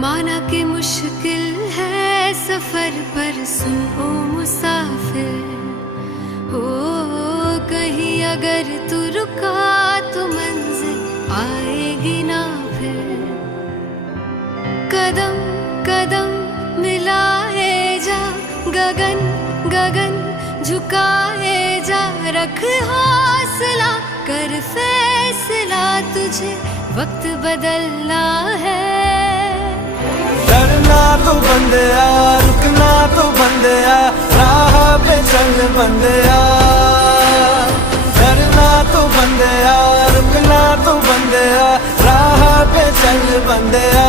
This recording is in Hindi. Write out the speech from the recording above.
माना कि मुश्किल है सफर पर सुन ओ मुसाफिर, हो कहीं अगर तू रुका तो मंजिल आएगी ना फिर। कदम कदम मिलाए जा, गगन गगन झुकाए जा, रख हौसला कर फैसला, तुझे वक्त बदलना है। डरना तो बंदिया, रुकना तो बंदिया, राह पे चल बंदिया। डरना तो बंदिया, रुकना तो बंदिया, राह पे चल बंदिया।